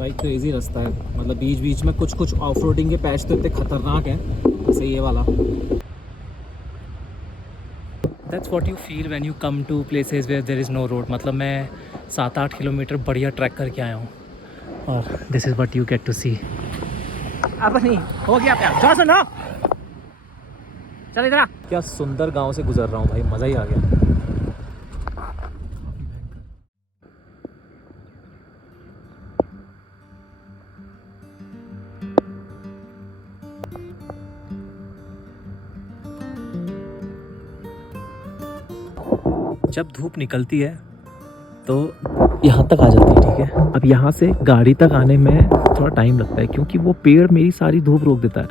भाई क्रेजी रास्ता है, मतलब बीच बीच में कुछ कुछ ऑफ रोडिंग के पैच तो इतने खतरनाक हैं, जैसे ये वाला। That's what you feel when you come to places where there is no road. मतलब मैं 7-8 किलोमीटर बढ़िया ट्रैक करके आया हूँ और this is what you get to see. अब नहीं हो गया प्यार, जरा सुनो, चल इधर आ। क्या सुंदर गांव से गुजर रहा हूँ भाई, मज़ा ही आ गया। जब धूप निकलती है तो यहाँ तक आ जाती है, ठीक है। अब यहाँ से गाड़ी तक आने में थोड़ा टाइम लगता है क्योंकि वो पेड़ मेरी सारी धूप रोक देता है।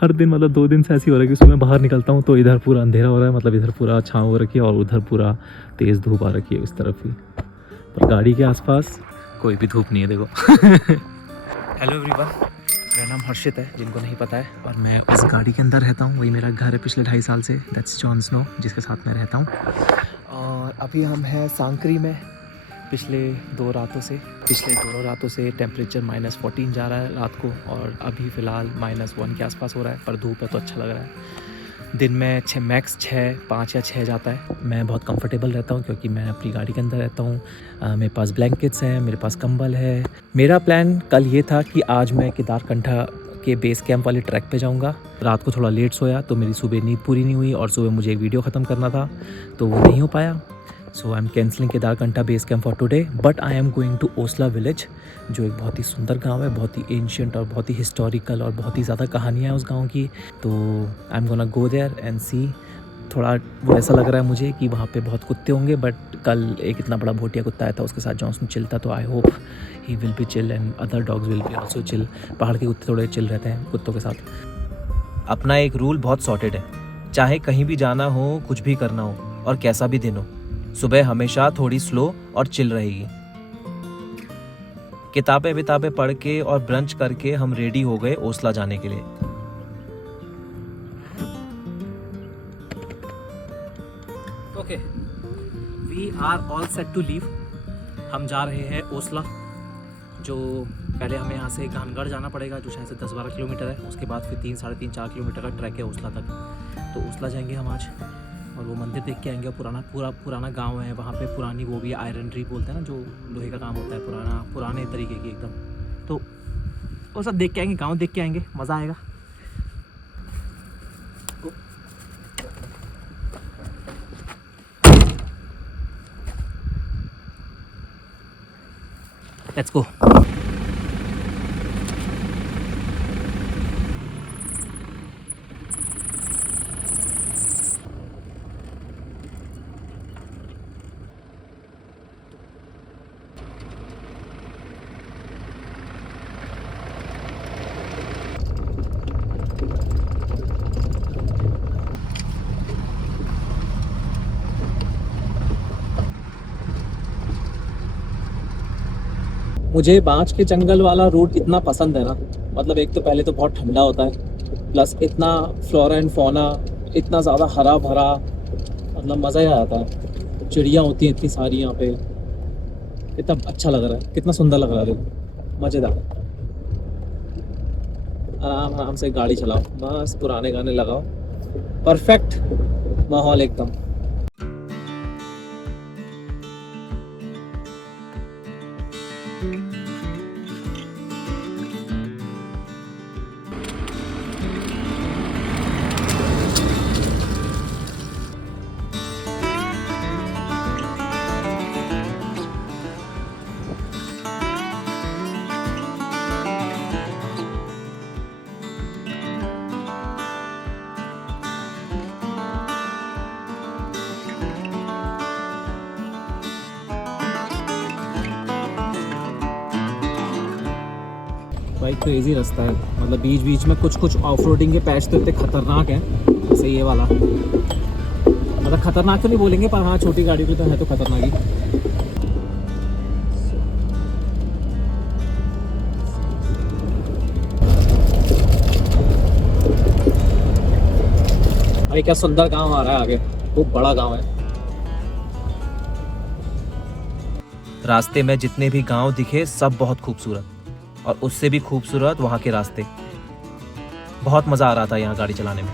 हर दिन मतलब 2 दिन से ऐसी हो रहा है कि सुबह बाहर निकलता हूँ तो इधर पूरा अंधेरा हो रहा है, मतलब इधर पूरा छाँव हो रखी है और उधर पूरा तेज़ धूप आ रखी है इस तरफ ही। पर गाड़ी के आसपास कोई भी धूप नहीं है, देखो। हेलो एवरीवन, मेरा नाम हर्षित है, जिनको नहीं पता है, और मैं उस गाड़ी के अंदर रहता हूँ। वही मेरा घर है पिछले 2.5 साल से। दैट्स जॉन स्नो, जिसके साथ मैं रहता हूँ। और अभी हम हैं सांकरी में। पिछले दोनों रातों से टेम्परेचर -14 जा रहा है रात को, और अभी फ़िलहाल -1 के आसपास हो रहा है। पर धूप है तो अच्छा लग रहा है। दिन में मैक्स 5 या 6 जाता है। मैं बहुत कंफर्टेबल रहता हूँ क्योंकि मैं अपनी गाड़ी के अंदर रहता हूँ। मेरे पास ब्लैंकेट्स हैं, मेरे पास कंबल है। मेरा प्लान कल ये था कि आज मैं केदारकंठा के बेस कैंप वाले ट्रैक पे जाऊँगा। रात को थोड़ा लेट सोया तो मेरी सुबह नींद पूरी नहीं हुई, और सुबह मुझे एक वीडियो ख़त्म करना था तो वो नहीं हो पाया। So I am cancelling Kedarkantha base camp for today, but I am going to Osla village, जो एक बहुत ही सुंदर गांव है, बहुत ही एंशियंट और बहुत ही हिस्टोरिकल, और बहुत ही ज़्यादा कहानियाँ हैं उस गांव की। तो I am gonna go there and see. थोड़ा वो ऐसा लग रहा है मुझे कि वहाँ पे बहुत कुत्ते होंगे, बट कल एक इतना बड़ा भोटिया कुत्ता आया था, उसके साथ जॉनसन चिल था, तो I hope he will be chill and other dogs will be also chill. पहाड़ के कुत्ते थोड़े चिल रहते हैं कुत्तों के साथ। अपना एक रूल बहुत सॉर्टेड है, चाहे कहीं भी जाना हो, कुछ भी करना हो और कैसा भी दिन हो, सुबह हमेशा थोड़ी स्लो और चिल रहेगी। किताबें पढ़ के और ब्रंच करके हम रेडी हो गए ओसला जाने के लिए। Okay, we are all set to leave. हम जा रहे हैं ओसला, जो पहले हमें यहाँ से घनगढ़ जाना पड़ेगा, जो शायद से 10-12 किलोमीटर है। उसके बाद फिर 3-4.5 किलोमीटर का ट्रैक है ओसला तक। तो ओसला जाएंगे हम आज, और वो मंदिर देख के आएंगे। पुराना गांव है वहाँ पे, पुरानी वो भी आयरनरी बोलते हैं ना, जो लोहे का काम होता है, पुराने तरीके की एकदम। तो वो सब देख के आएंगे, गांव देख के आएंगे, मज़ा आएगा। Let's go. मुझे बांच के जंगल वाला रूट इतना पसंद है ना, मतलब एक तो पहले तो बहुत ठंडा होता है, प्लस इतना फ्लोरा एंड फौना, इतना ज़्यादा हरा भरा, मतलब मज़ा ही आ जाता है। चिड़ियाँ होती हैं इतनी सारी यहाँ पे, इतना अच्छा लग रहा है, कितना सुंदर लग रहा है, देखो मज़ेदार। आराम आराम से गाड़ी चलाओ, बस पुराने गाने लगाओ, परफेक्ट माहौल एकदम। भाई क्रेजी रास्ता है, मतलब बीच बीच में कुछ कुछ ऑफ रोडिंग के पैच तो इतने खतरनाक हैं, जैसे ये वाला। मतलब खतरनाक तो नहीं बोलेंगे, पर हाँ छोटी गाड़ी की तो है तो खतरनाक ही। भाई क्या सुंदर गांव आ रहा है आगे, खूब बड़ा गांव है। रास्ते में जितने भी गांव दिखे सब बहुत खूबसूरत, और उससे भी खूबसूरत वहाँ के रास्ते। बहुत मज़ा आ रहा था यहाँ गाड़ी चलाने में।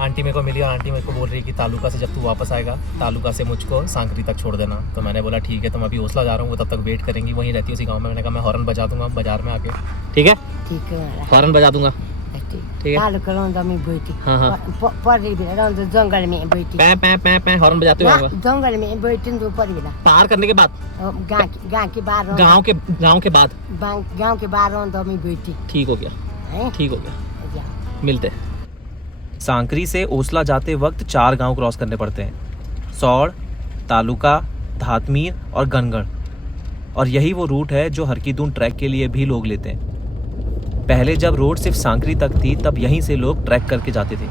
आंटी मेरे को मिली और आंटी मेरे को बोल रही है कि तालुका से जब तू वापस आएगा, तालुका से मुझको सांकरी तक छोड़ देना। तो मैंने बोला ठीक है, तो मैं अभी ओसला जा रहा हूँ, वो तब तक वेट करेंगी, वहीं रहती है उसी गांव में। मैंने कहा मैं हॉर्न बजा दूंगा बाजार में आके। ठीक है, ठीक है, हॉर्न बजा दूंगा। ठीक है, तालुका रौंदा में बैठी। हाँ हाँ, परी भी रौंदा जंगल में बैठी। पै पै पै पै हॉर्न बजाते हुए जंगल में बैठी तो परी भी पार करने के बाद, गांव के बाहर, गांव के बाद, गांव के बाहर रौंदा में बैठी। ठीक हो गया, ठीक हो गया, मिलते हैं। सांकरी से ओसला जाते वक्त 4 गांव क्रॉस करने पड़ते हैं, सौड़, तालुका, धातमीर और गनगढ़। और यही वो रूट है जो हरकीदून ट्रैक के लिए भी लोग लेते हैं। पहले जब रोड सिर्फ सांकरी तक थी तब यहीं से लोग ट्रैक करके जाते थे।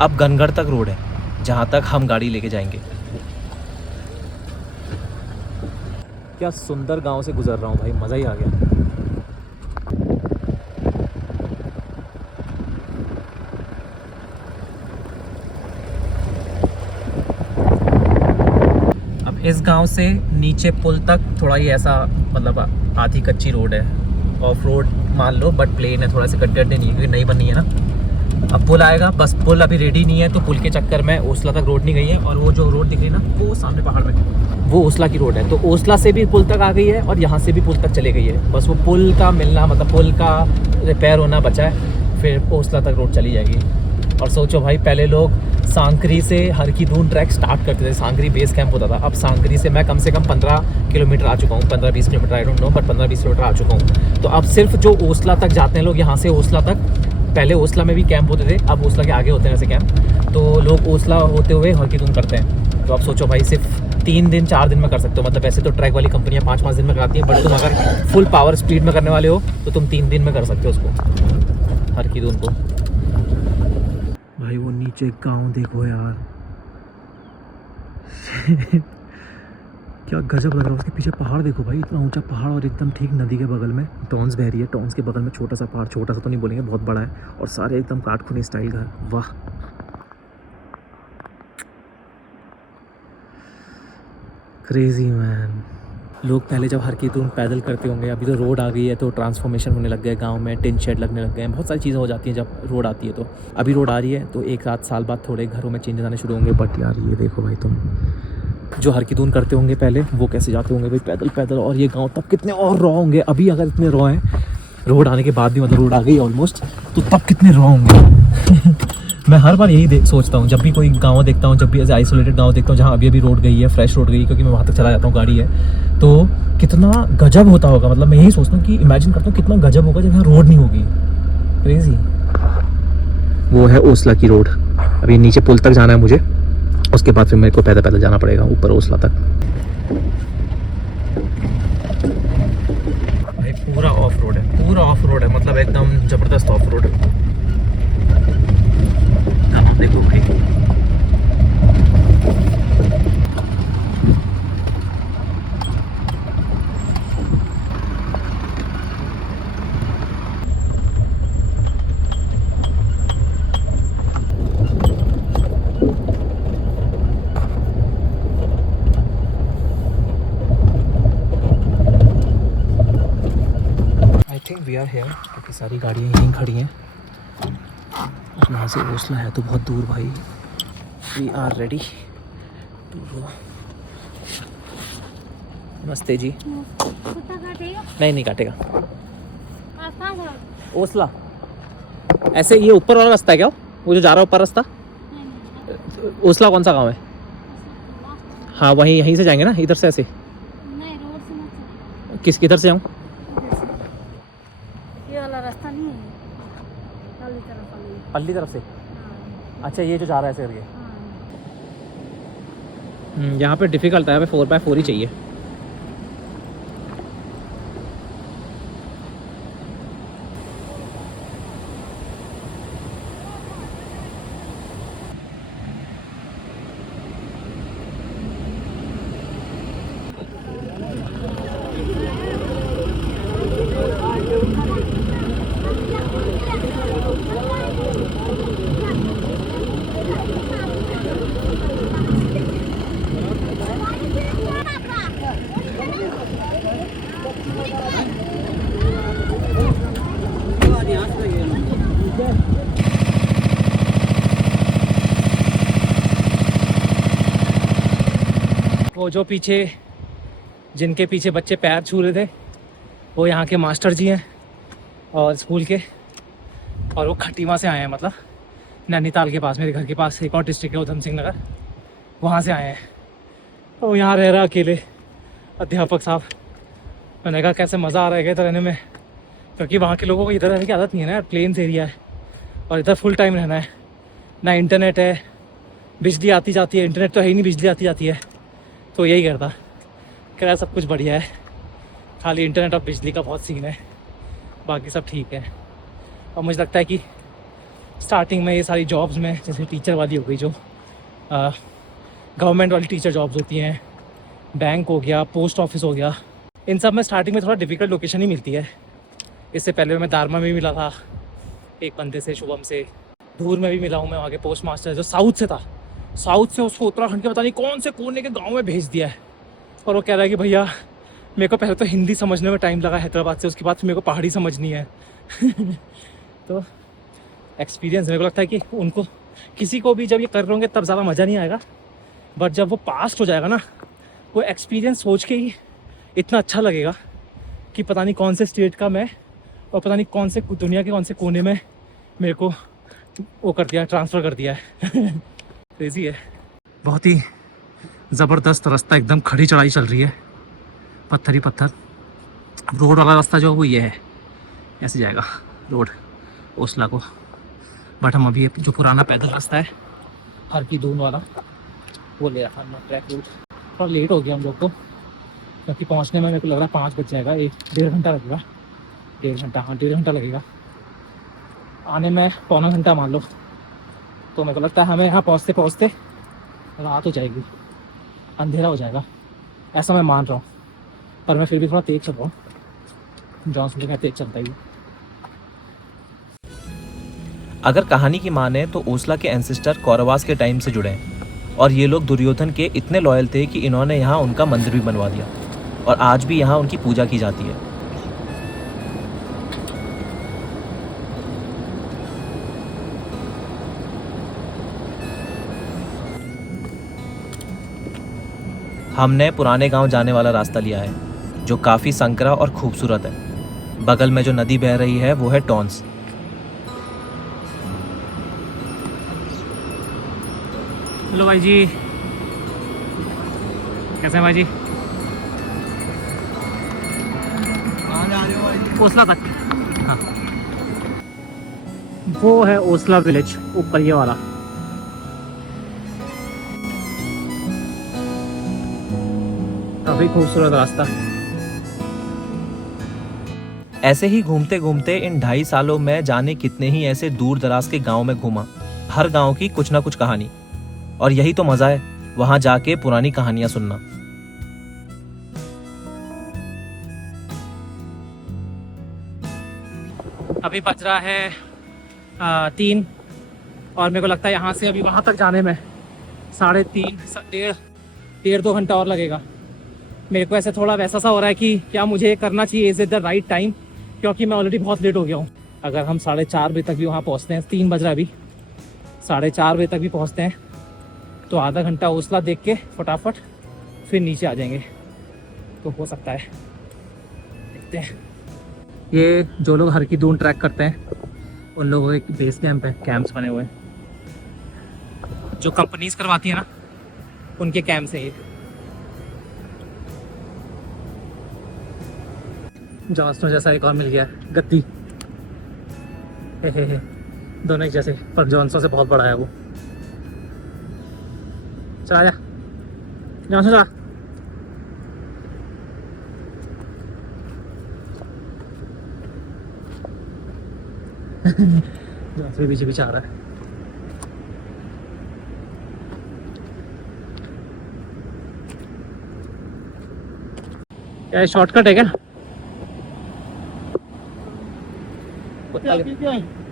अब गनगढ़ तक रोड है जहां तक हम गाड़ी लेके जाएंगे। क्या सुंदर गांव से गुजर रहा हूँ भाई, मज़ा ही आ गया। अब इस गांव से नीचे पुल तक थोड़ा ही ऐसा मतलब आधी कच्ची रोड है, ऑफ रोड मान लो, बट प्लेन है, थोड़ा से गड्ढे नहीं है क्योंकि नई बनी है ना। अब पुल आएगा, बस पुल अभी रेडी नहीं है, तो पुल के चक्कर में ओसला तक रोड नहीं गई है। और वो जो रोड दिख रही है ना, वो सामने पहाड़ में, वो ओसला की रोड है। तो ओसला से भी पुल तक आ गई है और यहाँ से भी पुल तक चले गई है। बस वो पुल का मिलना, मतलब पुल का रिपेयर होना बचा है, फिर ओसला तक रोड चली जाएगी। और सोचो भाई, पहले लोग सांकरी से हरकीदून ट्रैक स्टार्ट करते थे, सांकरी बेस कैंप होता था। अब सांकरी से मैं कम से कम 15 किलोमीटर आ चुका हूँ, 15-20 kilometre, I don't know, but 15-20 kilometre आ चुका हूँ। तो अब सिर्फ जो ओसला तक जाते हैं लोग, यहाँ से ओसला तक, पहले ओसला में भी कैंप होते थे, अब ओसला के आगे होते हैं ऐसे कैंप, तो लोग ओसला होते हुए हरकीदून करते हैं। तो अब सोचो भाई, सिर्फ 3 दिन 4 दिन में कर सकते हो। मतलब वैसे तो ट्रैक वाली कंपनियाँ 5-5 दिन में कराती हैं, बट तुम अगर फुल पावर स्पीड में करने वाले हो तो तुम 3 दिन में कर सकते हो उसको, हरकीदून को। भाई वो नीचे गांव देखो यार क्या गजब लग रहा है। उसके पीछे पहाड़ देखो भाई, इतना ऊंचा पहाड़ और एकदम ठीक नदी के बगल में टॉन्स बह रही है। टॉन्स के बगल में छोटा सा पहाड़, छोटा सा तो नहीं बोलेंगे, बहुत बड़ा है, और सारे एकदम काटखुनी स्टाइल घर। वाह, क्रेजी मैन। लोग पहले जब हरकीदून पैदल करते होंगे, अभी तो रोड आ गई है तो ट्रांसफॉर्मेशन होने लग गया है गांव में, टिन शेड लगने लग गए हैं, बहुत सारी चीज़ें हो जाती हैं जब रोड आती है। तो अभी रोड आ रही है तो 1 साल बाद थोड़े घरों में चेंजेस आने शुरू होंगे। बट यार ये देखो भाई, तुम जो हरकीदून करते होंगे पहले, वो कैसे जाते होंगे भाई पैदल पैदल। और ये गाँव तब कितने और रॉ होंगे, अभी अगर इतने रॉ हैं रोड आने के बाद भी, मतलब रोड आ गई ऑलमोस्ट, तो तब कितने रॉ होंगे। मैं हर बार यही सोचता हूँ जब भी कोई गांव देखता हूँ, जब भी ऐसे आइसोलेटेड गांव देखता हूँ जहाँ अभी अभी रोड गई है, फ्रेश रोड गई, क्योंकि मैं वहाँ तक चला जाता हूँ, गाड़ी है, तो कितना गजब होता होगा। मतलब मैं यही सोचता हूँ कि इमेजिन करता हूँ कितना गजब होगा जब यहाँ रोड नहीं होगी। क्रेजी। वो है ओसला की रोड। अभी नीचे पुल तक जाना है मुझे, उसके बाद फिर मेरे को पैदल पैदल जाना पड़ेगा ऊपर ओसला तक। भाई पूरा ऑफ रोड है, पूरा ऑफ रोड है, मतलब एकदम ज़बरदस्त ऑफ रोड है। देखो भाई, I think we are here, क्योंकि सारी गाड़ियाँ यहीं खड़ी हैं। यहाँ से ओसला है तो बहुत दूर भाई। We are ready to go. नमस्ते जी। नहीं काटेगा। ओसला ऐसे ये ऊपर वाला रास्ता है क्या, वो जो जा रहा है ऊपर रास्ता? ओसला कौन सा गांव है? हाँ वहीं, यहीं से जाएंगे ना, इधर से ऐसे? नहीं, रोड से मत किस किधर से आऊँ? ये वाला रास्ता नहीं है, पल्ली तरफ से। अच्छा, ये जो जा रहा है ऐसे करके। यहाँ पे डिफिकल्ट है, यहाँ पे 4x4 ही चाहिए। वो जो पीछे जिनके पीछे बच्चे पैर छू रहे थे वो यहाँ के मास्टर जी हैं और स्कूल के, और वो खटीमा से आए हैं, मतलब नैनीताल के पास, मेरे घर के पास एक और डिस्ट्रिक्ट है उधम सिंह नगर, वहाँ से आए हैं। तो यहाँ रह रहा अकेले अध्यापक साहब। मैंने कहा कैसे मज़ा आ रहा है इधर रहने में, क्योंकि वहाँ के लोगों को इधर रहने की आदत नहीं है ना, प्लेन्स एरिया है और इधर फुल टाइम रहना है, ना इंटरनेट है, बिजली आती जाती है, इंटरनेट तो है ही नहीं, बिजली आती जाती है। तो यही करता, कह रहा सब कुछ बढ़िया है, खाली इंटरनेट और बिजली का बहुत सीन है, बाकी सब ठीक है। और मुझे लगता है कि स्टार्टिंग में ये सारी जॉब्स में, जैसे टीचर वाली हो गई, जो गवर्नमेंट वाली टीचर जॉब्स होती हैं, बैंक हो गया, पोस्ट ऑफिस हो गया, इन सब में स्टार्टिंग में थोड़ा डिफ़िकल्ट लोकेशन ही मिलती है। इससे पहले मैं दारमा में भी मिला था एक बंदे से, शुभम से, दूर में भी मिला हूँ मैं, वहाँ के पोस्ट मास्टर जो साउथ से था, साउथ से उसको उत्तराखंड के पता नहीं कौन से कोने के गाँव में भेज दिया है। और वो कह रहा है कि भैया मेरे को पहले तो हिंदी समझने में टाइम लगा हैदराबाद से, उसके बाद मेरे को पहाड़ी समझनी है। तो एक्सपीरियंस मेरे को लगता है कि उनको, किसी को भी जब ये कर रहे होंगे तब ज़्यादा मज़ा नहीं आएगा, बट जब वो पास्ट हो जाएगा ना, वो एक्सपीरियंस सोच के ही इतना अच्छा लगेगा कि पता नहीं कौन से स्टेट का मैं, और पता नहीं कौन से दुनिया के कौन से कोने में मेरे को वो कर दिया, ट्रांसफ़र कर दिया है। क्रेज़ी है। बहुत ही ज़बरदस्त रास्ता, एकदम खड़ी चढ़ाई चल रही है, पत्थर ही पत्थर। रोड वाला रास्ता जो वो ये है, ऐसे जाएगा रोड ओसला को, बट हम अभी जो पुराना पैदल रास्ता है हर की दून वाला वो ले रखा हमने, ट्रैक रूट। थोड़ा लेट हो गया हम लोग को, क्योंकि पहुंचने में मेरे को लग रहा है 5 बज जाएगा, 1-1.5 घंटा लगेगा, 1.5 घंटा, हाँ 1.5 घंटा लगेगा, आने में पौना घंटा मान लो। तो मेरे को लगता है हमें यहाँ पहुँचते पहुँचते रात हो जाएगी, अंधेरा हो जाएगा, ऐसा मैं मान रहा हूँ। पर मैं फिर भी थोड़ा तेज चल रहा हूँ, जॉनसन तो तेज चलता ही। अगर कहानी की माने तो ओसला के एंसेस्टर कौरवास के टाइम से जुड़े हैं, और ये लोग दुर्योधन के इतने लॉयल थे कि इन्होंने यहाँ उनका मंदिर भी बनवा दिया, और आज भी यहाँ उनकी पूजा की जाती है। हमने पुराने गांव जाने वाला रास्ता लिया है, जो काफ़ी संकरा और खूबसूरत है। बगल में जो नदी बह रही है वो है टॉन्स। हेलो भाई जी, कैसे हैं भाई जी? कहाँ जा रहे हो भाई? ओसला तक। हाँ, वो है ओसला विलेज, ऊपर ये वाला। काफ़ी खूबसूरत रास्ता। ऐसे ही घूमते घूमते इन 2.5 सालों में जाने कितने ही ऐसे दूर दराज के गांव में घूमा, हर गांव की कुछ ना कुछ कहानी। और यही तो मजा है, वहां जाके पुरानी कहानियां सुनना। अभी बज रहा है 3, और मेरे को लगता है यहाँ से अभी वहाँ तक जाने में 3.5 डेढ़ 2 घंटा और लगेगा। मेरे को ऐसे थोड़ा वैसा सा हो रहा है कि क्या मुझे करना चाहिए, is it the right time, क्योंकि मैं ऑलरेडी बहुत लेट हो गया हूँ। अगर हम 4:30 बजे तक भी वहाँ पहुँचते हैं, 3 बज रहा है अभी, 4:30 बजे तक भी पहुँचते हैं तो आधा घंटा ओसला देख के फटाफट फिर नीचे आ जाएंगे, तो हो सकता है, देखते हैं। ये जो लोग हर की दून ट्रैक करते हैं उन लोगों के बेस कैंप है, कैंप्स बने हुए हैं, जो कंपनीज करवाती है ना उनके कैंप्स है ये। जॉनसन जैसा एक और मिल गया, गद्दी। हे। दोनों एक जैसे, पर जॉनसन से बहुत बड़ा है वो। चला जा जॉनसन, चला। जॉनसन पीछे पीछे आ रहा है। क्या शॉर्टकट है क्या?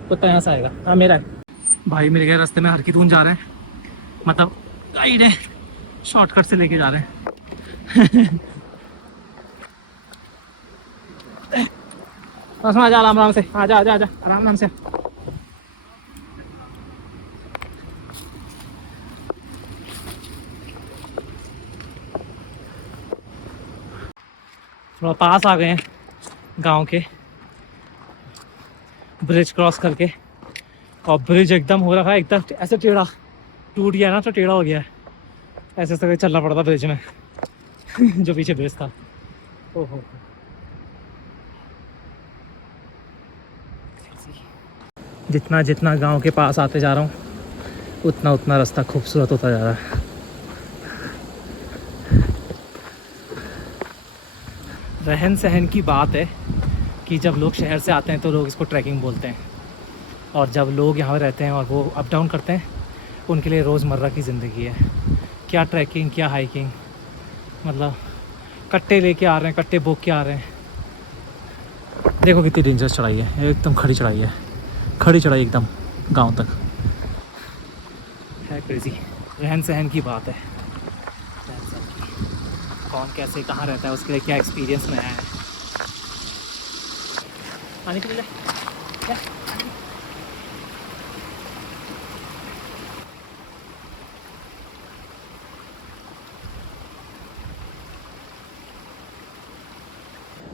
कुत्ता यहाँ से आएगा। हाँ मेरा है भाई, मेरे गए रास्ते में हर की दून जा रहे हैं, मतलब गाइड है, शॉर्टकट से लेके जा रहे हैं। आजा आराम से, आजा आराम से। थोड़ा पास आ गए हैं गांव के, ब्रिज क्रॉस करके। और ब्रिज एकदम हो रखा है, एकदम ऐसे टेढ़ा टूट गया ना, तो टेढ़ा हो गया है। ऐसे ऐसे चलना पड़ा था ब्रिज में जो पीछे ब्रिज था। ओहो, जितना जितना गांव के पास आते जा रहा हूँ उतना उतना रास्ता खूबसूरत होता जा रहा है। रहन सहन की बात है कि जब लोग शहर से आते हैं तो लोग इसको ट्रैकिंग बोलते हैं, और जब लोग यहाँ रहते हैं और वो अप डाउन करते हैं उनके लिए रोज़मर्रा की ज़िंदगी है। क्या ट्रैकिंग, क्या हाइकिंग, मतलब कट्टे लेके आ रहे हैं, कट्टे बोक के आ रहे हैं। देखो कितनी डेंजरस चढ़ाई है, एकदम खड़ी चढ़ाई है, खड़ी चढ़ाई एकदम गांव तक है। क्रेजी। रहन सहन की बात है, रहन सहन की, कौन कैसे कहाँ रहता है, उसके लिए क्या एक्सपीरियंस में है। आने के लिए क्या?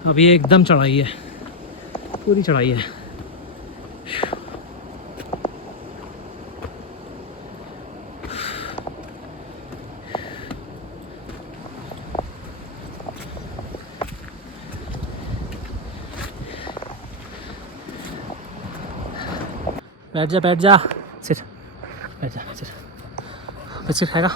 अभी एकदम चढ़ाई है, पूरी चढ़ाई है। बैठ जा, बैठ जा, सिट, बैठ जा, सिट, बिस्किट खाएगा?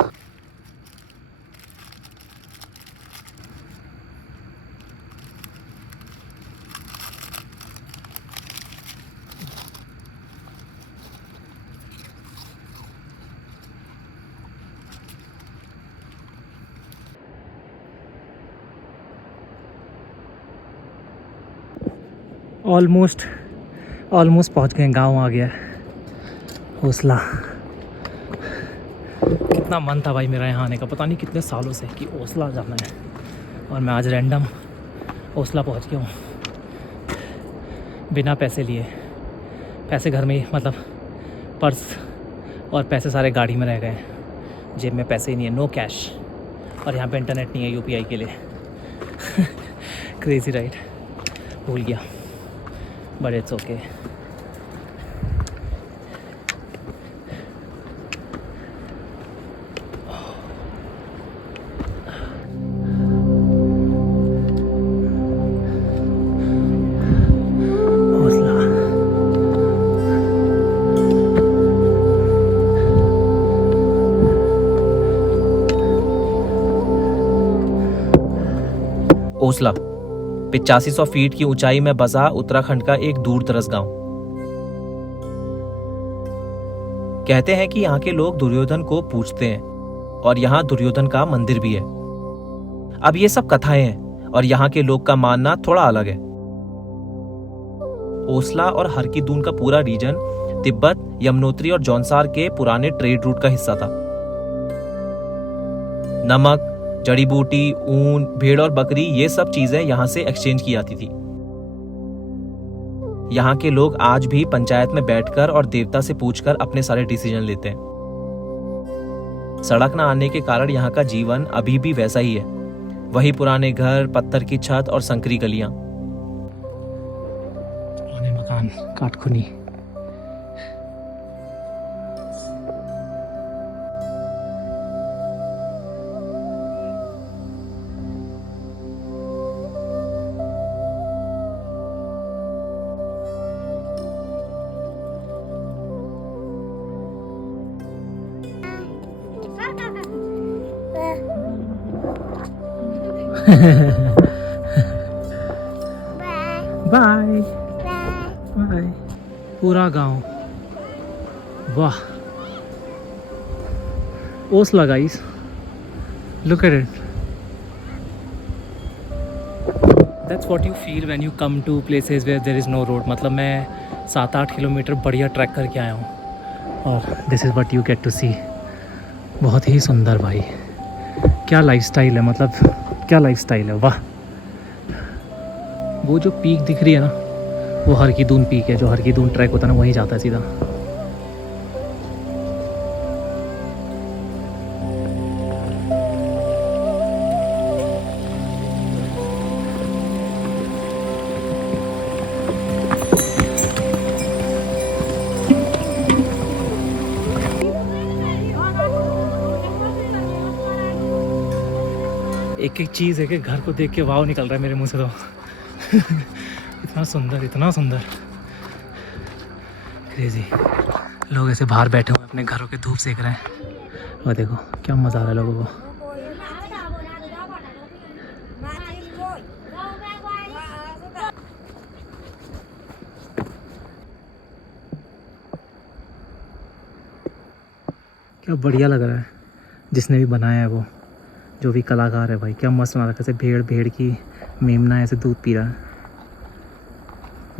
ऑलमोस्ट पहुंच गए, गांव आ गया है ओसला। कितना मन था भाई मेरा यहाँ आने का, पता नहीं कितने सालों से कि ओसला जाना है, और मैं आज रैंडम ओसला पहुँच गया हूँ बिना पैसे लिए। पैसे घर में ही, मतलब पर्स और पैसे सारे गाड़ी में रह गए, जेब में पैसे ही नहीं है, नो कैश। और यहाँ पे इंटरनेट नहीं है यूपीआई के लिए क्रेजी राइट, भूल गया, but it's okay. Osla 8500 feet की ऊंचाई में बसा उत्तराखंड का एक दूर दराज गांव। कहते हैं कि यहाँ के लोग दुर्योधन को पूजते हैं और यहाँ दुर्योधन का मंदिर भी है। अब ये सब कथाएं हैं और यहाँ के लोग का मानना थोड़ा अलग है। ओसला और हरकी-दून का पूरा रीजन तिब्बत, यमुनोत्री और जौनसार के पुराने ट्रेड रूट का हिस्सा था। नमक, जड़ी बूटी, ऊन, भेड़ और बकरी, ये सब चीजें यहाँ से एक्सचेंज की जाती थी। यहाँ के लोग आज भी पंचायत में बैठकर और देवता से पूछकर अपने सारे डिसीजन लेते हैं। सड़क न आने के कारण यहाँ का जीवन अभी भी वैसा ही है, वही पुराने घर, पत्थर की छत और संकरी गलियां। पुराने मकान, काटखुनी। Bye bye. पूरा गांव, वाह, Osla guys, look at it. That's what you feel when you come to places where there is no road. मतलब मैं 7-8 किलोमीटर बढ़िया ट्रैक करके आया हूँ और this is what you get to see. बहुत ही सुंदर भाई, क्या लाइफस्टाइल है, मतलब क्या लाइफस्टाइल है, वाह। वो जो पीक दिख रही है ना, वो हरकी-दून पीक है। जो हरकी-दून ट्रैक होता है ना, वहीं जाता है सीधा। एक एक चीज़ एक एक घर को देख के वाव निकल रहा है मेरे मुंह से तो इतना सुंदर क्रेजी। लोग ऐसे बाहर बैठे हुए अपने घरों के धूप सेक रहे हैं और देखो क्या मज़ा आ रहा है लोगों को। क्या बढ़िया लग रहा है जिसने भी बनाया है वो, जो भी कलाकार है भाई, क्या मस्त बना रखा है। ऐसे भेड़ की मेमना ऐसे दूध पी रहा है,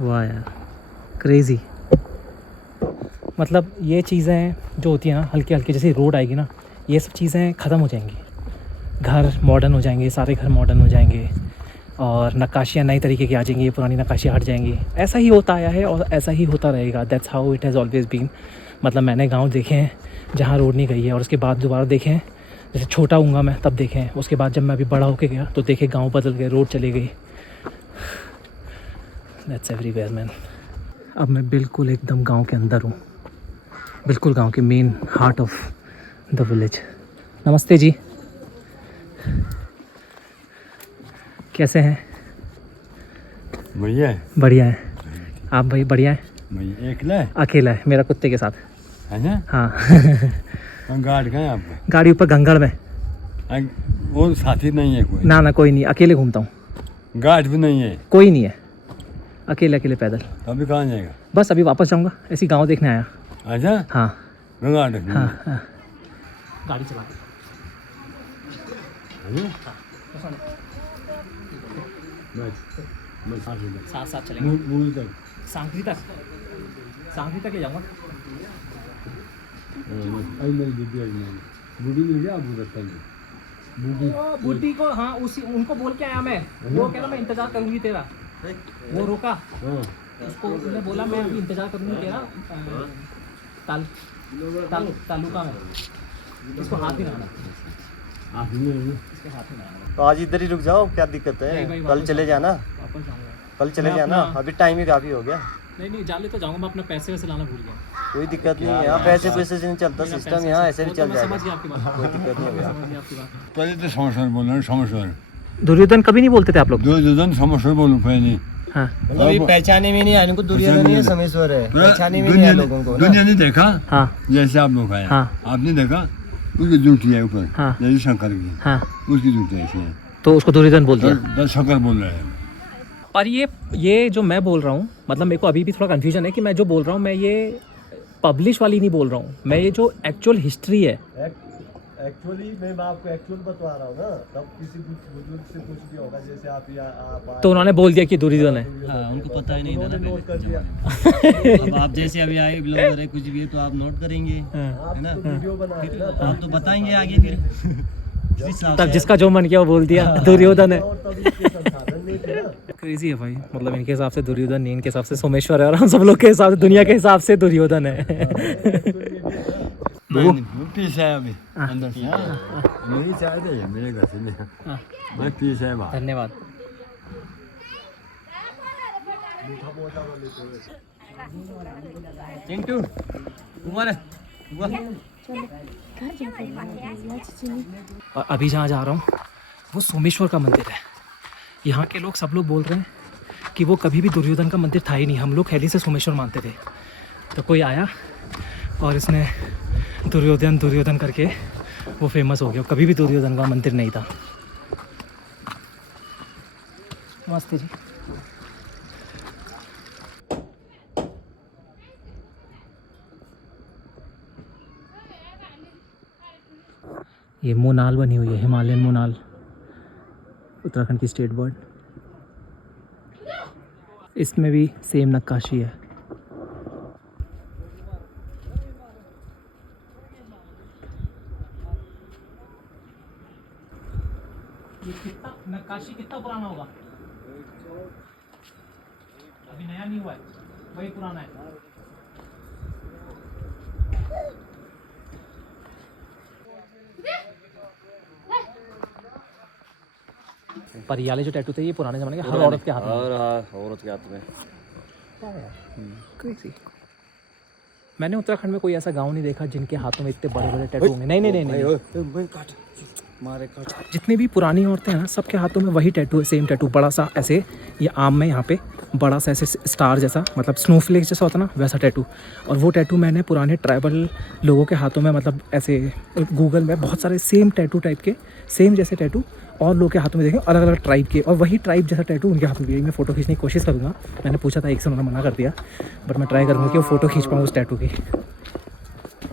वाह यार क्रेज़ी। मतलब ये चीज़ें जो होती हैं ना हल्की हल्की, जैसे रोड आएगी ना ये सब चीज़ें ख़त्म हो जाएंगी, घर मॉडर्न हो जाएंगे, सारे घर मॉडर्न हो जाएंगे और नक्काशियाँ नई तरीके की आ जाएंगी, पुरानी नक्काशियाँ हट जाएंगी। ऐसा ही होता आया है और ऐसा ही होता रहेगा। That's how it has always been. मतलब मैंने गांव देखे हैं जहाँ रोड नहीं गई है और उसके बाद दोबारा देखे हैं, जैसे छोटा हूँगा मैं तब देखे हैं, उसके बाद जब मैं अभी बड़ा होके गया तो देखे गांव बदल गए, रोड चली गई। That's everywhere man. अब मैं बिल्कुल एकदम गांव के अंदर हूँ, बिल्कुल गांव के main heart of the village. नमस्ते जी, कैसे हैं? बढ़िया है। बढ़िया है। आप भाई बढ़िया है? बढ़िया। अकेला है? अकेला है, मेरा कुत्ते के साथ। अच्छा। हाँ गार्ड कहाँ है आपका? गाड़ी ऊपर गंगड़ में। वो साथी नहीं है कोई? ना कोई नहीं, अकेले घूमता हूँ। गार्ड भी नहीं है? कोई नहीं है, अकेले पैदल। अभी कहाँ जाएगा? बस अभी वापस जाऊँगा, ऐसी गाँव देखने आया। अच्छा। हाँ गार्ड। हाँ हाँ। गाड़ी चला साथ साथ चलेंगे। सांकरी तक ले जाऊँगा। बूढ़ी को हाँ उसी उनको बोल के आया मैं, वो कह रहा मैं इंतजार करूँगी तेरा। वो रोका उसको, उसने बोला मैं अभी इंतजार करूँगी तेरा तालुका में। इसको हाथ ही लगाना, इसके हाथ ही लगाना। तो आज इधर ही रुक जाओ, क्या दिक्कत है? कल चले जाना, वापस जाऊँगा। कल चले जाना, अभी टाइम ही काफी हो गया। नहीं जाले तो जाऊँगा, मैं अपने पैसे वैसे लाना भूल गया। कोई दिक्कत नहीं है, यहाँ पैसे से नहीं चलता सिस्टम, यहाँ ऐसे भी चल जाएगा, समझ गया आपकी बात, कोई दिक्कत नहीं होगा। समझ गया आपकी बात। पहले तो समस्वर बोल रहे, समस्वर। दुर्योधन कभी नहीं बोलते थे आप लोग? दुर्योधन समस्वर बोलूँ पहले। हाँ मतलब ये पहचाने में नहीं आया, इनको दुर्योधन नहीं है, समेश्वर है, पहचाने में नहीं आया लोगों को ना। दुनिया ने देखा हाँ जैसे आप लोग आए, हाँ। आपने देखा उसकी जूठी है ऊपर, हाँ। जैसे शंकर की, हाँ, उसकी जूठी ऐसी है, तो उसको दुर्योधन बोल दिया। शंकर बोल रहे हैं। और ये जो मैं बोल रहा हूँ, मतलब मेरे को अभी भी थोड़ा कंफ्यूजन है कि मैं जो बोल रहा हूँ मैं ये पब्लिश वाली नहीं बोल रहा हूँ, मैं ये जो एक्चुअल हिस्ट्री है। एक्चुअली मैं आपको एक्चुअल बता रहा हूँ ना, तब किसी बुजुर्ग से कुछ भी होगा, जैसे आप तो उन्होंने बोल दिया कि दुर्योधन है। हाँ, उनको पता ही नहीं था ना नोट कर दिया। अब आप जैसे अभी आए ब्लॉगर है कुछ भी है तो आप नोट करेंगे, है ना? वीडियो बना फिर आप तो बताएंगे आगे फिर जिस हिसाब तब से जिसका जो मन किया वो बोल दिया दुर्योधन है। और तब इनके संसाधन नहीं थे ना। क्रेजी है भाई, मतलब इनके हिसाब से दुर्योधन नहीं, इनके हिसाब से सोमेश्वर है और हम सब लोग के हिसाब से, दुनिया के हिसाब से दुर्योधन है। नहीं, पीस है अभी अंदर से। मेरी चाय दे, मेरे घर से नहीं, मैं पीस है बाहर। धन्यवाद। चिंटू उमर और अभी जहाँ जा रहा हूँ वो सोमेश्वर का मंदिर है। यहाँ के लोग सब लोग बोल रहे हैं कि वो कभी भी दुर्योधन का मंदिर था ही नहीं, हम लोग पहले से सोमेश्वर मानते थे। तो कोई आया और इसने दुर्योधन करके वो फेमस हो गया, कभी भी दुर्योधन का मंदिर नहीं था। नमस्ते जी। ये मोनाल बनी हुई है, हिमालयन मोनाल, उत्तराखंड की स्टेट बर्ड। इसमें भी सेम नक्काशी है। ये कितना नक्काशी कितना पुराना होगा? अभी नया नहीं हुआ है, वही पुराना है। पर ये वाले जो टैटू थे ये पुराने जमाने के, हर औरत के हाथ में। और औरत के हाथ में। क्रेजी। मैंने उत्तराखंड में कोई ऐसा गांव नहीं देखा जिनके हाथों में इतने बड़े बड़े टैटू होंगे। नहीं नहीं नहीं नहीं, जितनी भी पुरानी औरतें हैं ना, सबके हाथों में वही टैटू है, सेम टैटू, बड़ा सा ऐसे, ये आम में यहाँ पे बड़ा सा ऐसे स्टार जैसा, मतलब स्नोफ्लेक जैसा होता ना, वैसा टैटू। और वो टैटू मैंने पुराने ट्राइबल लोगों के हाथों में, मतलब ऐसे गूगल में बहुत सारे सेम टैटू टाइप के, सेम जैसे टैटू और लोगों के हाथों में देखे, अलग अलग ट्राइब के, और वही ट्राइब जैसा टैटू उनके हाथ में भी है। मैं फ़ोटो खींचने की कोशिश करूँगा। मैंने पूछा था एक से, उन्होंने मना कर दिया, बट मैं ट्राई करूँगा कि वो फ़ोटो खींच पाऊँ उस टैटू की।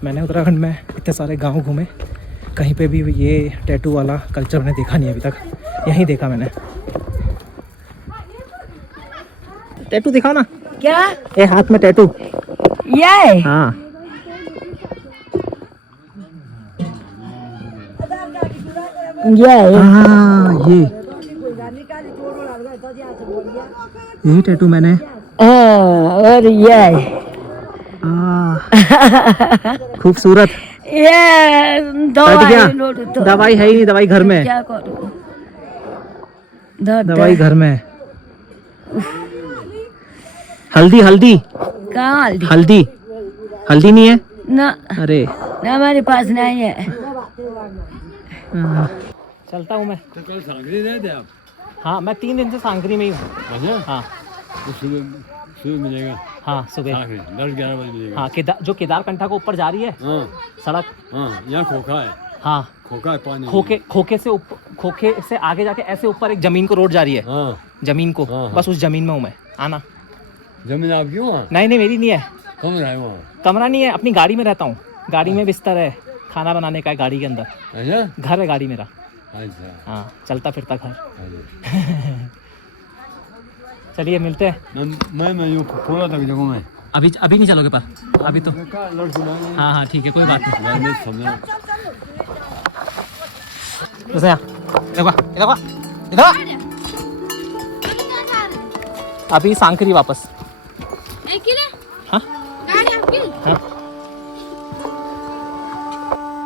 मैंने उत्तराखंड में इतने सारे गाँव घूमे, कहीं पे भी ये टैटू वाला कल्चर मैंने देखा नहीं अभी तक, यहीं देखा मैंने। टैटू दिखाओ ना। क्या ए हाथ में टैटू। ये हाँ हाँ, यही टैटू मैंने। और ये खूबसूरत। ये हट गया। दवाई दवाई है ही नहीं, दवाई घर में है। क्या करूं? दवाई घर में है। हल्दी हल्दी कहाँ हल्दी? हल्दी हल्दी नहीं है ना अरे ना, हमारे पास नहीं है। चलता हूँ मैं। तो कल सांगरी गए थे आप? हाँ, मैं 3 दिन से सांगरी में ही हूँ। अच्छा, हाँ तो सुबह मिलेगा हाँ, सुबह। सांगरी 10-11 बजे मिलेगा। हाँ, जो केदारकंठा को ऊपर जा रही है हाँ सड़क। हाँ, यहाँ खोखा है, हाँ, खोखा है पानी। खोखे से आगे जाके ऐसे ऊपर एक जमीन को रोड जा रही है। हाँ, जमीन को, हाँ, हाँ। बस उस जमीन में हूँ मैं। आना। जमीन आपकी वहाँ? नहीं नहीं, मेरी नहीं है। कमरा है वहाँ? कमरा नहीं है, अपनी गाड़ी में रहता हूँ। गाड़ी में बिस्तर है, खाना बनाने का है गाड़ी के अंदर। अच्छा घर है गाड़ी मेरा। अच्छा। हाँ, चलता फिरता घर। अच्छा। चलिए मिलते हैं। मैं यूँ थोड़ा तक जगह में। अभी नहीं चलोगे पर? अभी तो हाँ हाँ ठीक है, कोई बात नहीं। समझा। अभी सांकरी वापस। हाँ? हाँ?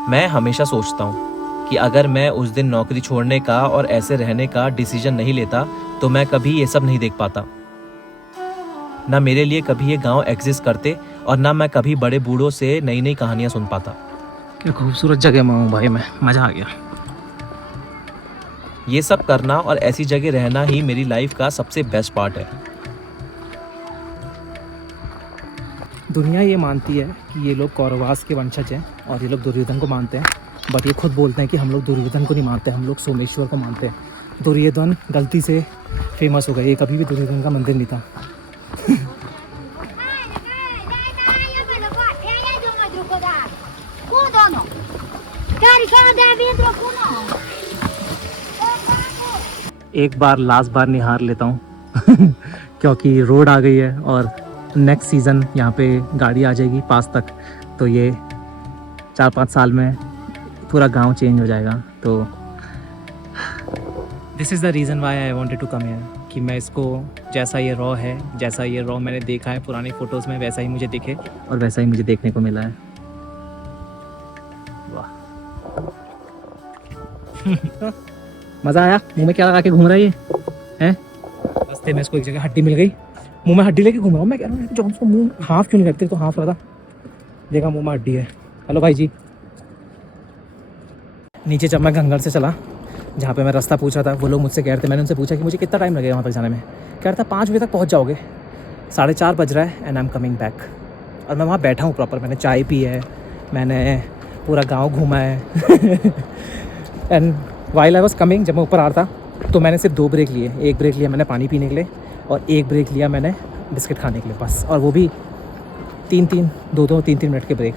मैं हमेशा सोचता हूँ कि अगर मैं उस दिन नौकरी छोड़ने का और ऐसे रहने का डिसीजन नहीं लेता तो मैं कभी ये सब नहीं देख पाता। ना मेरे लिए कभी ये गांव एग्जिस्ट करते और ना मैं कभी बड़े बूढ़ों से नई नई कहानियां सुन पाता। क्या खूबसूरत जगह में हूँ भाई मैं, मज़ा आ गया। ये सब करना और ऐसी जगह रहना ही मेरी लाइफ का सबसे बेस्ट पार्ट है। दुनिया ये मानती है कि ये लोग कौरवास के वंशज हैं और ये लोग दुर्योधन को मानते हैं, बट ये खुद बोलते हैं कि हम लोग दुर्योधन को नहीं मानते, हम लोग सोमेश्वर को मानते हैं। दुर्योधन गलती से फेमस हो गए, ये कभी भी दुर्योधन का मंदिर नहीं था। एक बार लास्ट बार निहार लेता हूँ क्योंकि रोड आ गई है और नेक्स्ट सीज़न यहाँ पे गाड़ी आ जाएगी पास तक, तो ये 4-5 साल में पूरा गांव चेंज हो जाएगा। तो this is the reason why I wanted to come here, कि मैं इसको जैसा ये रॉ है, जैसा ये रॉ मैंने देखा है पुरानी फ़ोटोज़ में, वैसा ही मुझे दिखे और वैसा ही मुझे देखने को मिला है। वाह मज़ा आया। मुँह में क्या लगा के घूम रहा है ये हैं? रास्ते में इसको एक जगह हड्डी मिल गई, मुंह में हड्डी लेके घूम रहा हूँ। मैं कह रहा हूँ जॉन्स को मुंह हाफ क्यों नहीं रखते, तो हाफ रहा था, देखा मुंह में हड्डी है। हेलो भाई जी। नीचे जब मैं घंगर से चला, जहाँ पे मैं रास्ता पूछ रहा था, वो लोग मुझसे कह रहे थे, मैंने उनसे पूछा कि मुझे कितना टाइम लगेगा वहाँ तक जाने में। कह रहा था 5 बजे तक पहुँच जाओगे। 4:30 बज रहा है and I am coming back. और मैं वहाँ बैठा हूँ प्रॉपर, मैंने चाय पी है, मैंने पूरा गाँव घूमा है and while I was coming, जब मैं ऊपर आ रहा था तो मैंने सिर्फ 2 ब्रेक लिए। एक ब्रेक लिया मैंने पानी पीने के लिए और एक ब्रेक लिया मैंने बिस्किट खाने के लिए, बस। और वो भी 2-3 मिनट के ब्रेक।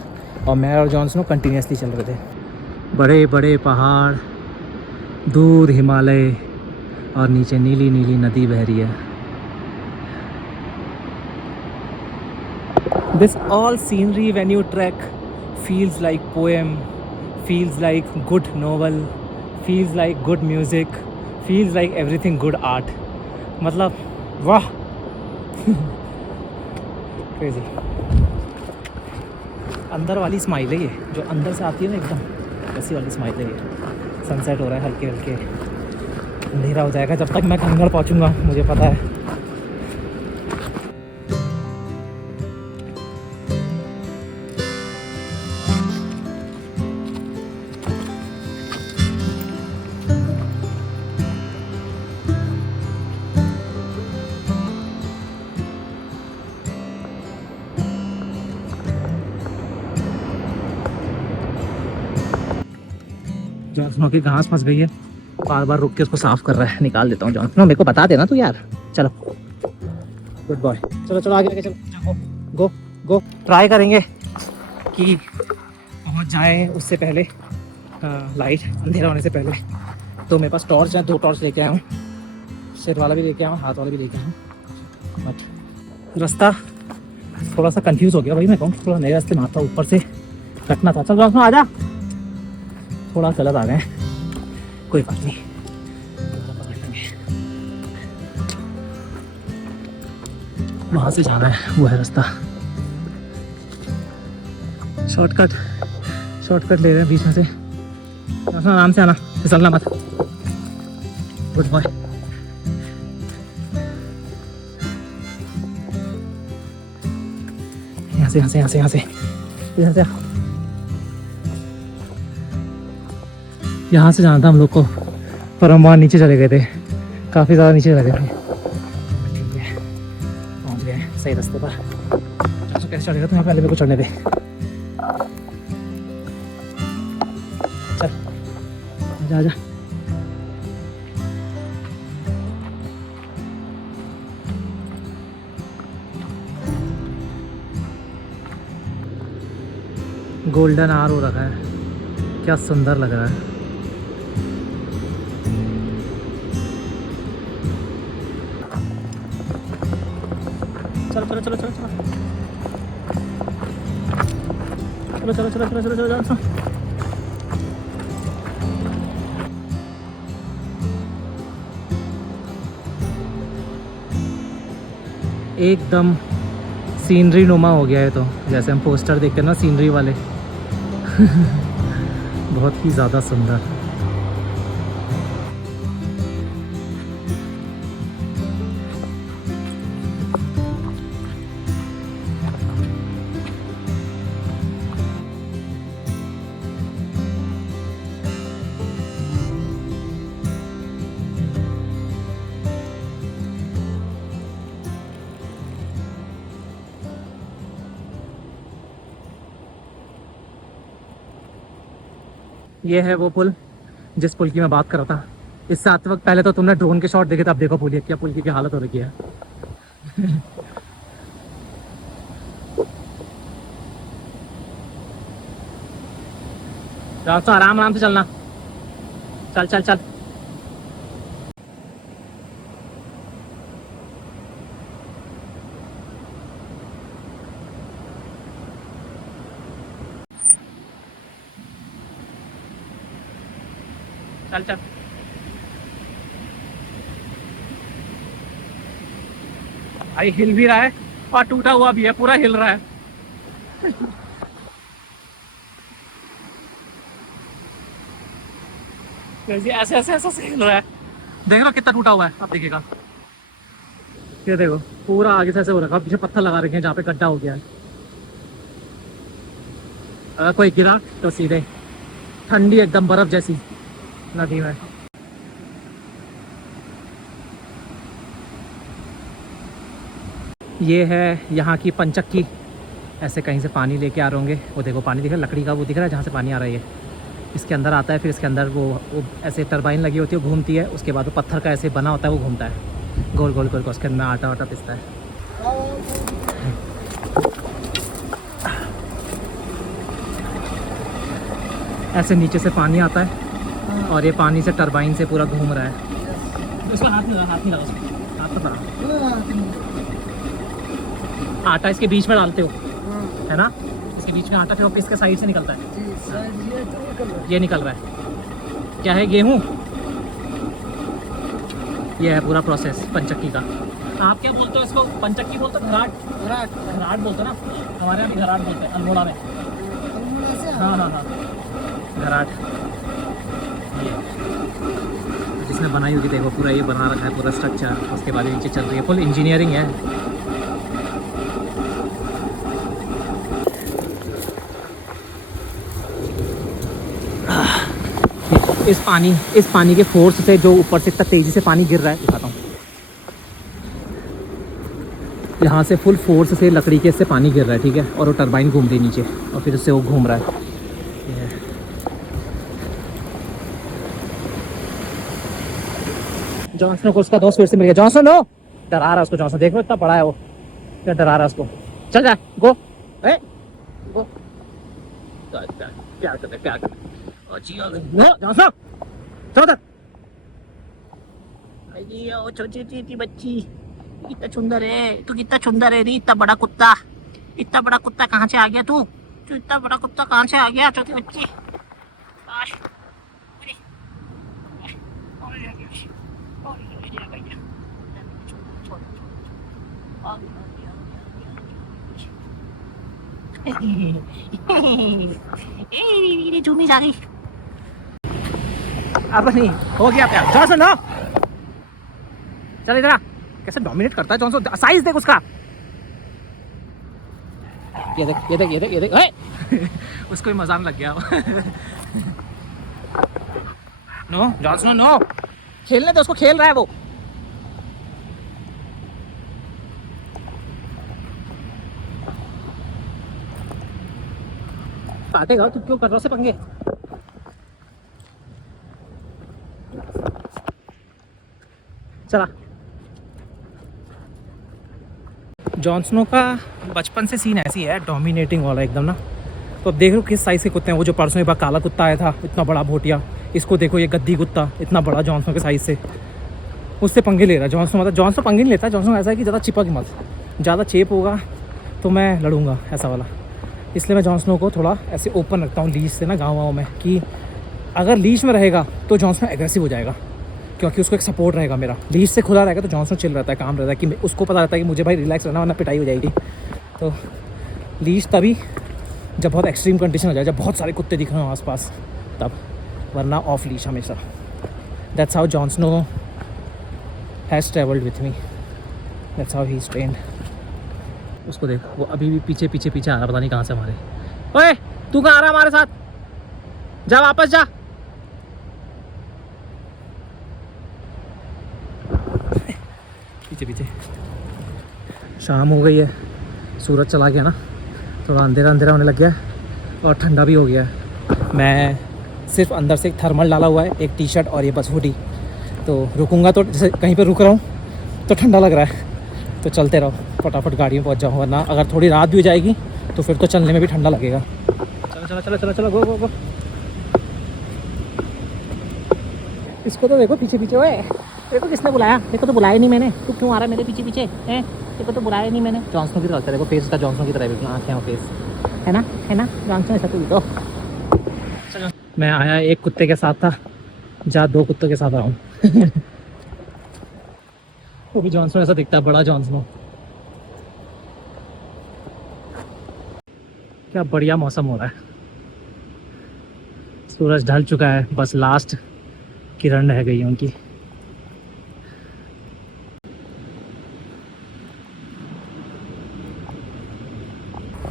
और मैं और जॉन्सन कंटिन्यूसली चल रहे थे। बड़े बड़े पहाड़, दूर हिमालय और नीचे नीली नीली नदी बह रही है। This all scenery when you track feels like poem, feels like good novel, feels like good music, feels like everything good art. मतलब वाह क्रेजी। अंदर वाली स्माइल है ये, जो अंदर से आती है ना एकदम, वैसी वाली स्माइल है ये। सनसेट हो रहा है हल्के हल्के, अंधेरा हो जाएगा जब तक मैं घंगर पहुंचूंगा, मुझे पता है। जॉन्सनो की घास फंस गई है, बार बार रुक के उसको साफ कर रहा है। निकाल देता हूँ जॉन्सनो, मेरे को बता देना तू यार। चलो गुड बॉय, चलो चलो आगे लेके चलो, गो गो। ट्राई करेंगे कि पहुँच जाए उससे पहले, लाइट अंधेरा होने से पहले। तो मेरे पास टॉर्च है, 2 टॉर्च लेके आया हूँ, सिर वाला भी लेके आया हूँ, हाथ वाला भी लेके आया हूँ। बट रास्ता थोड़ा सा कंफ्यूज हो गया भाई, मैं कहूँ थोड़ा नए रास्ते में आता, ऊपर से कटना था। चल जॉन्सनो आजा, थोड़ा गलत आ गए, कोई बात नहीं। वहाँ से जाना है, वो है रास्ता। शॉर्टकट ले रहे हैं बीच में से। आराम से आना, फिसलना मत। Good boy. यहाँ से यहाँ से जाना था हम लोग को, पर हम वहाँ नीचे चले गए थे, काफ़ी ज़्यादा नीचे चले गए थे। ठीक है, पहुँच गए सही रास्ते पर। कैसे चलेगा तो यहाँ पहले मेरे को चढ़ने दे। चल आजा। गोल्डन आर हो रखा है, क्या सुंदर लग रहा है। चलो चलो चलो चलो चलो चलो चलो चलो चलो चलो चलो। एकदम सीनरी नुमा हो गया है, तो जैसे हम पोस्टर देखते हैं ना सीनरी वाले। बहुत ही ज़्यादा सुंदर। ये है वो पुल जिस पुल की मैं बात कर रहा था। इससे आते वक्त पहले तो तुमने ड्रोन के शॉट देखे थे, अब देखो पुल क्या पुल की क्या हालत हो रही है। तो आराम से चलना, चल चल चल। चल चल। भाई हिल भी रहा है और टूटा हुआ भी है, पूरा हिल रहा है। ऐसे ऐसे ऐसे ऐसे हिल रहा है। देख लो कितना टूटा हुआ है, आप देखिएगा। ये देखो पूरा आगे से ऐसे हो रखा है, पीछे पत्थर लगा रखे हैं जहाँ पे गड्ढा हो गया है। अगर कोई गिरा तो सीधे ठंडी एकदम बर्फ जैसी नदी में। ये है यहाँ की पंचक्की। ऐसे कहीं से पानी लेके आ रहे होंगे, वो देखो पानी दिख रहा है, लकड़ी का वो दिख रहा है जहाँ से पानी आ रहा है। ये इसके अंदर आता है, फिर इसके अंदर वो ऐसे टरबाइन लगी होती है, वो घूमती है। उसके बाद वो पत्थर का ऐसे बना होता है, वो घूमता है गोल गोल गोल, उसके अंदर आटा वाटा पिसता है। ऐसे नीचे से पानी आता है और ये पानी से टरबाइन से पूरा घूम रहा है। उसका हाथ नहीं लगा, हाथ नहीं लगा उसको, हाथ तो पड़ा। आटा इसके बीच में डालते हो है ना, इसके बीच में आटा फिर इसके साइड से निकलता है। ये निकल रहा है, क्या है, गेहूँ। ये है पूरा प्रोसेस पंचक्की का। आप क्या बोलते हो इसको? पंचक्की बोलते हो? घराट बोलते हो ना, हमारे यहाँ भी घराट बोलते हैं अल्मोड़ा में। हाँ हाँ हाँ, घराट। ये जिसने बनाई होगी देखो, पूरा ये बना रखा है पूरा स्ट्रक्चर। उसके बाद नीचे चल रही है, फुल इंजीनियरिंग है। इस पानी के फोर्स से जो ऊपर से इतना तेज़ी से पानी गिर रहा है, दिखाता हूँ। यहाँ से फुल फोर्स से लकड़ी के इससे पानी गिर रहा है, ठीक है, और वो टरबाइन घूम रही है नीचे और फिर उससे वो घूम रहा है। जॉनसन को उसका दोस्त फिर से मिल गया। जॉनसन नो, डरा रहा है उसको। जॉनसन देखो इतना बड़ा है वो, क्या डरा रहा है उसको। चल जा, गो गो। प्यार कर नो जॉनसन, चल उधर। ओ छोटी बच्ची, कितना सुंदर है तू, कितना सुंदर है रे। इतना बड़ा कुत्ता कहाँ से आ गया तू? इतना बड़ा कुत्ता कहाँ से आ गया छोटी बच्ची? चूमी जा गई। अब नहीं हो गया प्यार। जॉनसन नो, चल इधर आ। कैसे डोमिनेट करता है जॉनसन, साइज देख उसका। ये देख उसको भी मजा आने लग गया। नो जॉनसन नो, खेलने दे उसको, खेल रहा है वो। काटेगा, तू क्यों कर रहा है उसे पंगे? चला। जॉनसनो का बचपन से सीन ऐसी है, डोमिनेटिंग वाला एकदम ना। तो अब देख लो किस साइज के कुत्ते हैं। वो जो परसों एक बार काला कुत्ता आया था, इतना बड़ा भोटिया, इसको देखो ये गद्दी कुत्ता इतना बड़ा जॉनसनो के साइज से, उससे पंगे ले रहा है जॉनसनो। मतलब जॉनसनो पंगे नहीं लेता, जॉनसनो ऐसा है कि ज़्यादा चिपक मत, ज़्यादा चेप होगा तो मैं लड़ूंगा ऐसा वाला। इसलिए मैं जॉनसनो को थोड़ा ऐसे ओपन रखता हूँ लीज से ना गाँव में, कि अगर लीज में रहेगा तो जॉनसनो एग्रेसिव हो जाएगा, क्योंकि उसको एक सपोर्ट रहेगा मेरा। लीज से खुला रहेगा तो जॉनसन चिल रहता है, काम रहता है, कि उसको पता रहता है कि मुझे भाई रिलैक्स रहना वरना पिटाई हो जाएगी। तो लीज तभी जब बहुत एक्सट्रीम कंडीशन हो जाए, जब बहुत सारे कुत्ते दिख रहे हो आसपास, तब, वरना ऑफ लीज हमेशा। That's how Johnson has travelled with me, that's how he is trained. उसको देख, वो अभी भी पीछे पीछे पीछे आ रहा, पता नहीं कहाँ से हमारे। ओए तू कहाँ आ रहा हमारे साथ? जा वापस जा। पीछे पीछे। शाम हो गई है, सूरज चला गया ना, थोड़ा अंधेरा अंधेरा होने लग गया है और ठंडा भी हो गया है। मैं सिर्फ अंदर से एक थर्मल डाला हुआ है, एक टी शर्ट और ये बस हुडी। तो रुकूंगा तो जैसे कहीं पे रुक रहा हूँ तो ठंडा लग रहा है, तो चलते रहो, फटाफट गाड़ी में पहुँच जाऊँ, वरना अगर थोड़ी रात भी हो जाएगी तो फिर तो चलने में भी ठंडा लगेगा। चलो चलो चलो चलो चलो, गो गो गो। इसको तो देखो पीछे पीछे। ओए देखो किसने बुलाया, देखो तो बुलाया नहीं मैंने, तू क्यों आ रहा है मेरे पीछे पीछे हैं? देखो तो बुलाया नहीं मैंने। जॉनसनो की तरह लगता है, देखो फेस का जॉनसनो की तरह बिल्कुल, आँखें और फेस है ना जॉनसनो ऐसा। तू तो चलो, मैं आया एक कुत्ते के साथ था, जा दो कुत्तों के साथ आऊँ। वो भी जॉनसनो ऐसा दिखता है, बड़ा जॉनसनो। क्या बढ़िया मौसम हो रहा है, सूरज ढल चुका है, बस लास्ट किरण रह गई है उनकी।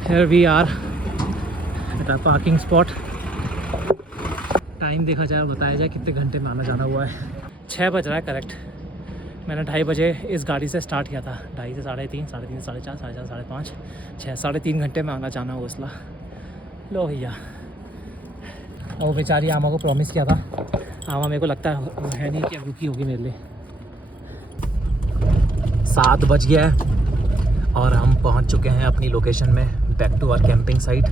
Here we are at a parking spot। Time देखा जाए, बताया जाए कितने घंटे में आना जाना हुआ है। 6 बज रहा है करेक्ट। मैंने 2:30 बजे इस गाड़ी से स्टार्ट किया था, 2:30 से 3:30, 3:30 से 4:30, 4:30 से 5:30, 6 3.5 घंटे में आना जाना हुआ इसला। लो भैया, वो बेचारी आमा को प्रॉमिस किया था, आमा मेरे को लगता है नहीं कि अब रुकी होगी मेरे लिए। 7 बज गया है और हम पहुंच चुके हैं अपनी लोकेशन में, back to our camping site.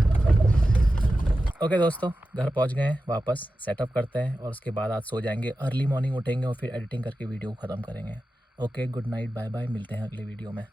Okay दोस्तों, घर पहुंच गए हैं, वापस सेटअप करते हैं और उसके बाद आज सो जाएंगे। अर्ली मॉर्निंग उठेंगे और फिर एडिटिंग करके वीडियो ख़त्म करेंगे। Okay, good night, bye bye, मिलते हैं अगले वीडियो में।